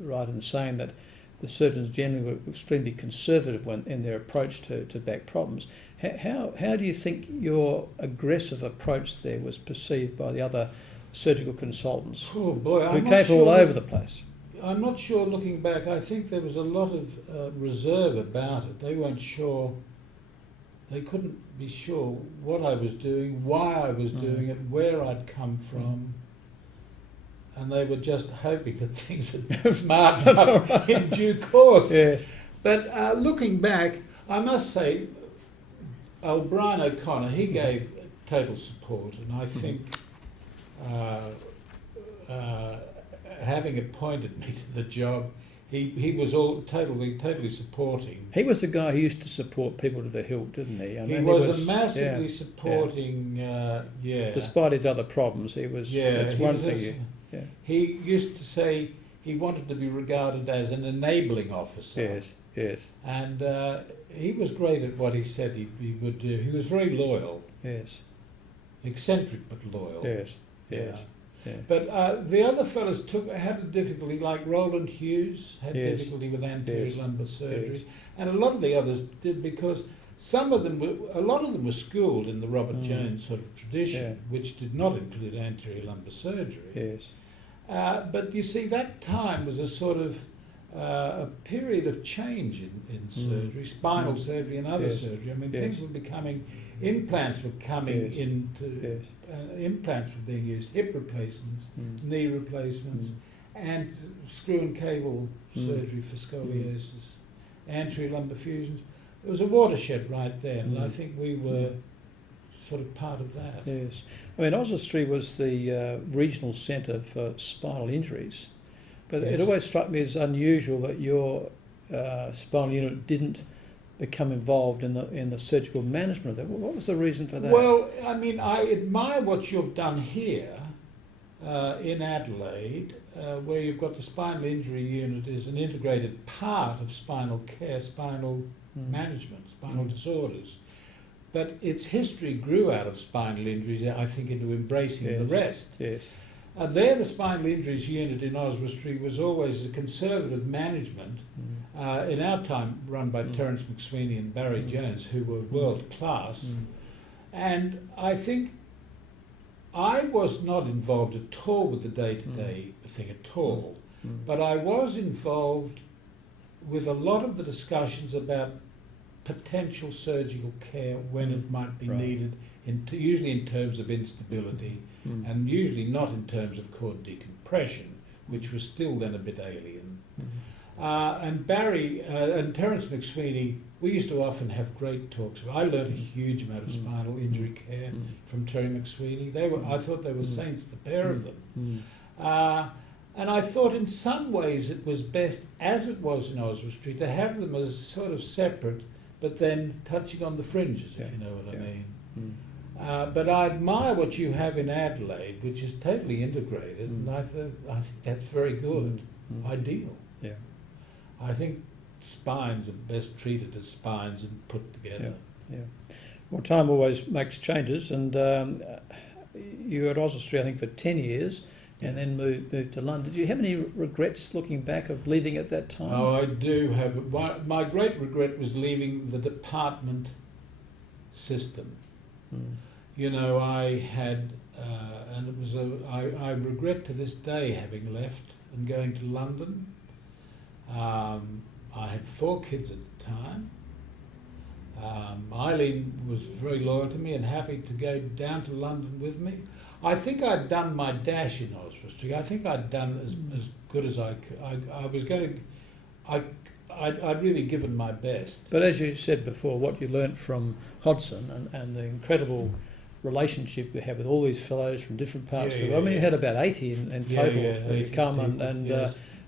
right in saying that the surgeons generally were extremely conservative in their approach to back problems. How do you think your aggressive approach there was perceived by the other surgical consultants? Oh boy, who came all over the place? I'm not sure looking back. I think there was a lot of reserve about it. They weren't sure. They couldn't be sure what I was doing, why I was doing it, where I'd come from. And they were just hoping that things would smarten up in due course. Yes. But looking back, I must say, OConnor, he gave total support, and I think having appointed me to the job, he was all totally supporting. He was the guy who used to support people to the hilt, didn't he? He was massively supporting. Despite his other problems, he was. That's one thing. He used to say he wanted to be regarded as an enabling officer. Yes, yes. And he was great at what he said he would do. He was very loyal. Yes. Eccentric but loyal. Yes, yes. Yeah. But the other fellas had a difficulty, like Roland Hughes had difficulty with anterior lumbar surgery, and a lot of the others did, because a lot of them were schooled in the Robert Jones sort of tradition, which did not include anterior lumbar surgery. Yes. But you see, that time was a sort of a period of change in surgery, spinal surgery and other surgery. I mean, things were becoming, implants were coming into, implants were being used, hip replacements, knee replacements, and screw and cable surgery for scoliosis, anterior lumbar fusions. It was a watershed right there, and I think we were sort of part of that. Yes. I mean, Oswestry was the regional centre for spinal injuries, but Yes. it always struck me as unusual that your spinal unit didn't become involved in the surgical management of that. What was the reason for that? Well, I mean, I admire what you've done here in Adelaide, where you've got the spinal injury unit as an integrated part of spinal care, spinal management, spinal disorders. But its history grew out of spinal injuries, I think, into embracing the rest. Yes. There, the spinal injuries unit in Oswestry was always a conservative management, in our time run by Terence McSweeney and Barry Jones, who were world class. And I think I was not involved at all with the day-to-day thing at all, but I was involved with a lot of the discussions about potential surgical care when it might be needed, usually in terms of instability and usually not in terms of cord decompression, which was still then a bit alien. And Barry and Terence McSweeney, we used to often have great talks. I learned a huge amount of spinal injury care from Terry McSweeney. I thought they were saints, the pair of them. And I thought in some ways it was best, as it was in Oswestry, to have them as sort of separate, but then touching on the fringes, if you know what I mean. But I admire what you have in Adelaide, which is totally integrated, and I think that's very good, ideal. Yeah. I think spines are best treated as spines and put together. Yeah. Well, time always makes changes, and you were at Oswestry, I think, for 10 years, and then moved to London. Do you have any regrets looking back of leaving at that time? Oh, I do have. My great regret was leaving the department system. You know, I had, and it was I regret to this day having left and going to London. I had 4 kids at the time. Eileen was very loyal to me and happy to go down to London with me. I think I'd done my dash in Oswestry. I think I'd done as good as I could. I was going to. I'd really given my best. But as you said before, what you learnt from Hodson and the incredible relationship you have with all these fellows from different parts of the world. I mean, you had about 80 in total who come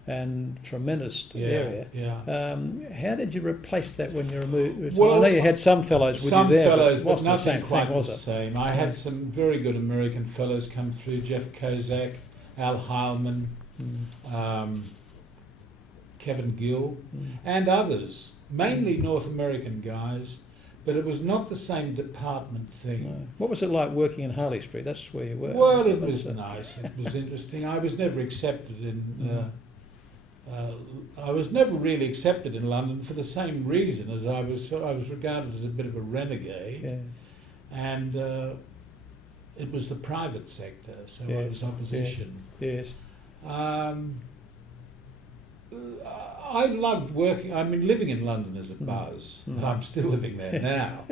and tremendous area. How did you replace that when you moved? Well, I know you had some fellows with you there, fellows, but it wasn't nothing the same quite thing, was the it? same. I had some very good American fellows come through, Jeff Kozak, Al Heilman, Kevin Gill, and others, mainly North American guys, but it was not the same department thing. No. What was it like working in Harley Street? That's where you were. Well, it was nice. It was interesting. I was never accepted in. I was never really accepted in London for the same reason as I was regarded as a bit of a renegade, and it was the private sector, so I was opposition. Yes. I loved working. I mean, living in London is a buzz, and I'm still living there now.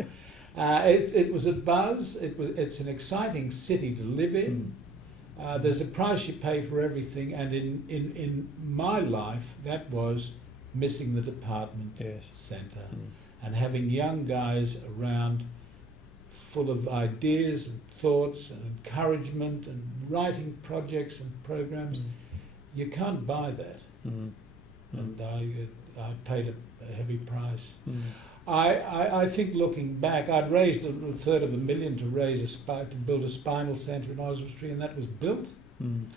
It was a buzz. It's an exciting city to live in. There's a price you pay for everything, and in my life, that was missing the department centre and having young guys around full of ideas and thoughts and encouragement and writing projects and programs. You can't buy that. And I paid a heavy price. I think looking back, I'd raised $250,000 to build a spinal centre in Oswestry, and that was built. And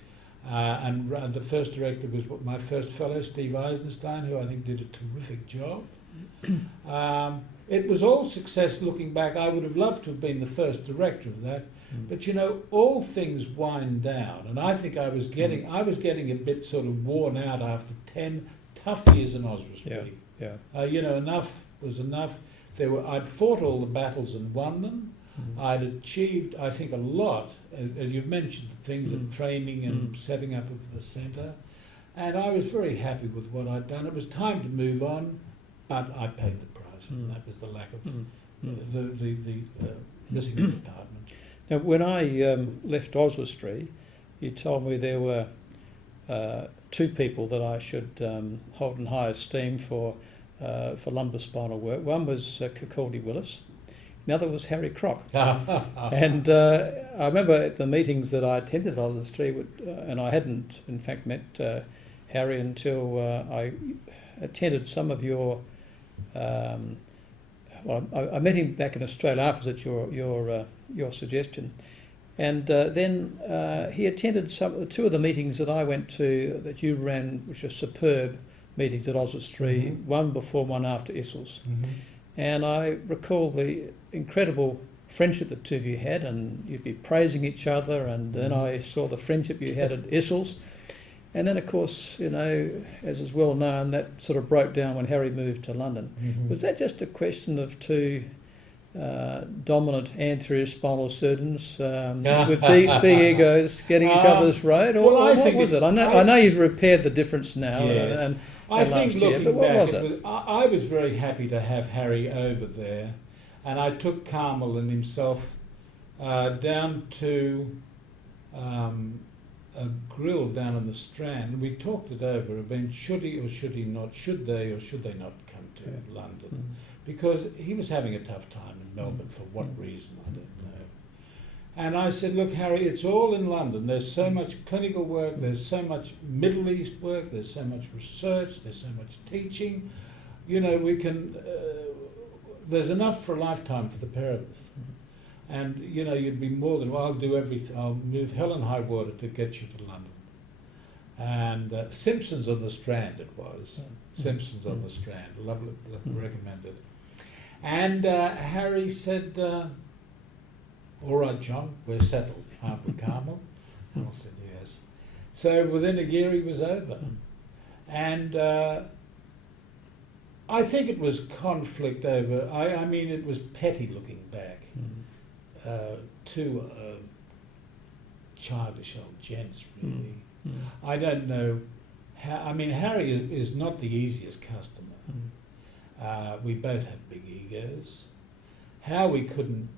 the first director was my first fellow, Steve Eisenstein, who I think did a terrific job. It was all success looking back. I would have loved to have been the first director of that. But you know, all things wind down, and I think I was getting a bit sort of worn out after 10 tough years in Oswestry. You know, enough was enough. I'd fought all the battles and won them. I'd achieved, I think, a lot. You've mentioned the things of training and setting up of the centre, and I was very happy with what I'd done. It was time to move on, but I paid the price, and that was the lack of the missing the department. Now, when I left Oswestry, you told me there were 2 people that I should hold in high esteem for lumbar spinal work. One was Kirkaldy Willis, The other was Harry Crock. And I remember at the meetings that I attended on the street, and I hadn't in fact met Harry until I attended some of your. I met him back in Australia afterwards at your suggestion, and then he attended two of the meetings that I went to that you ran, which were superb meetings at Oswestry, one before, one after ISSLS. And I recall the incredible friendship the two of you had, and you'd be praising each other, and then I saw the friendship you had at ISSLS. And then, of course, you know, as is well known, that sort of broke down when Harry moved to London. Was that just a question of two dominant anterior spinal surgeons with big egos getting each other's road, or what was it? I know you've repaired the difference now. Yes. And I think looking but what back, was it? I was very happy to have Harry over there, and I took Carmel and himself down to a grill down in the Strand, and we talked it over about should he or should he not, should they or should they not come to London, because he was having a tough time in Melbourne for what reason, I don't know. And I said, look, Harry, it's all in London. There's so much clinical work, there's so much Middle East work, there's so much research, there's so much teaching. You know, we can, there's enough for a lifetime for the pair of us. And, you know, you'd be more than, well, I'll do everything. I'll move hell and high water to get you to London. And Simpsons on the Strand it was. Simpsons on the Strand. Lovely, recommended. And Harry said, all right, John, we're settled, aren't we, Carmel? And I said, yes. So within a year he was over. And I think it was conflict over, I mean, it was petty looking back. Two childish old gents, really. I don't know how. I mean, Harry is not the easiest customer. We both have big egos. How we couldn't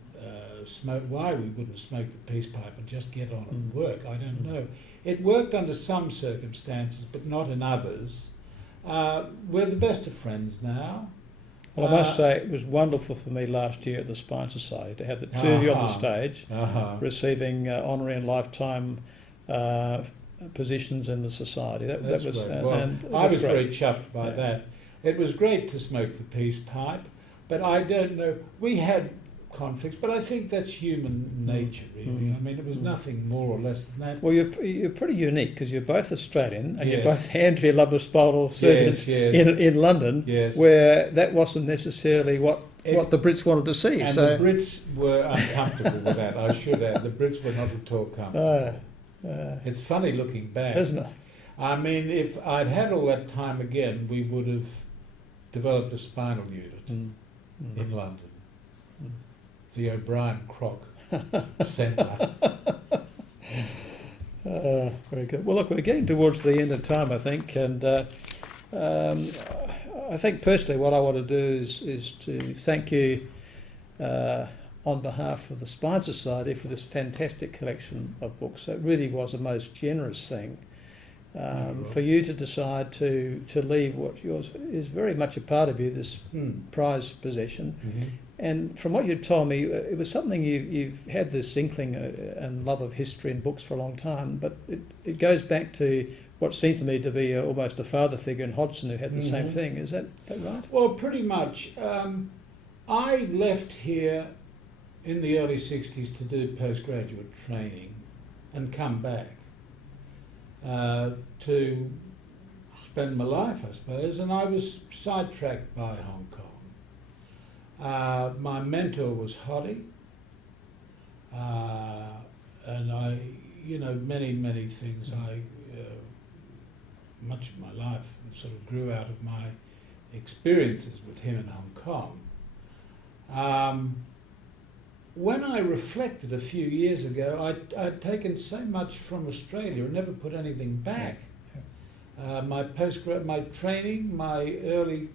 smoke, why we wouldn't smoke the peace pipe and just get on and work, I don't know. It worked under some circumstances, but not in others. We're the best of friends now. Well, I must say it was wonderful for me last year at the Spine Society to have the two of you on the stage receiving honorary and lifetime positions in the society. That was right. Well, I was very chuffed by that. It was great to smoke the peace pipe, but I don't know. We had conflicts, but I think that's human nature, really. I mean, it was nothing more or less than that. Well, you're pretty unique because you're both Australian and you're both anterior lumbar spinal surgeons in London, where that wasn't necessarily what the Brits wanted to see. And the Brits were uncomfortable with that, I should add. The Brits were not at all comfortable. It's funny looking back. Isn't it? I mean, if I'd had all that time again, we would have developed a spinal unit in London. The O'Brien Crock Centre. Very good. Well, look, we're getting towards the end of time, I think, and I think personally what I want to do is to thank you on behalf of the Spine Society for this fantastic collection of books. It really was a most generous thing for you to decide to leave what yours is very much a part of you, this prized possession. And from what you told me, it was something you've had this inkling and love of history and books for a long time, but it goes back to what seems to me to be almost a father figure in Hodgson who had the same thing. Is that right? Well, pretty much. I left here in the early 60s to do postgraduate training and come back to spend my life, I suppose, and I was sidetracked by Hong Kong. My mentor was Hoddy, and I, you know, many things. Much of my life sort of grew out of my experiences with him in Hong Kong. When I reflected a few years ago, I'd taken so much from Australia and never put anything back. My training, my early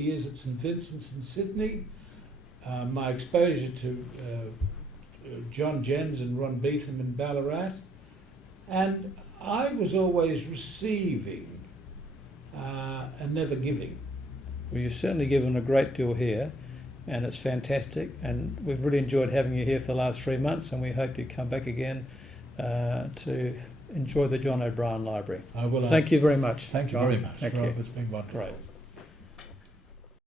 years at St Vincent's in Sydney, my exposure to John Jens and Ron Beetham in Ballarat, and I was always receiving and never giving. Well, you've certainly given a great deal here, and it's fantastic. And we've really enjoyed having you here for the last 3 months, and we hope you come back again to enjoy the John OBrien Library. Thank you very much. Thank you John. very much, Thank Rob. you. It's been wonderful. Great.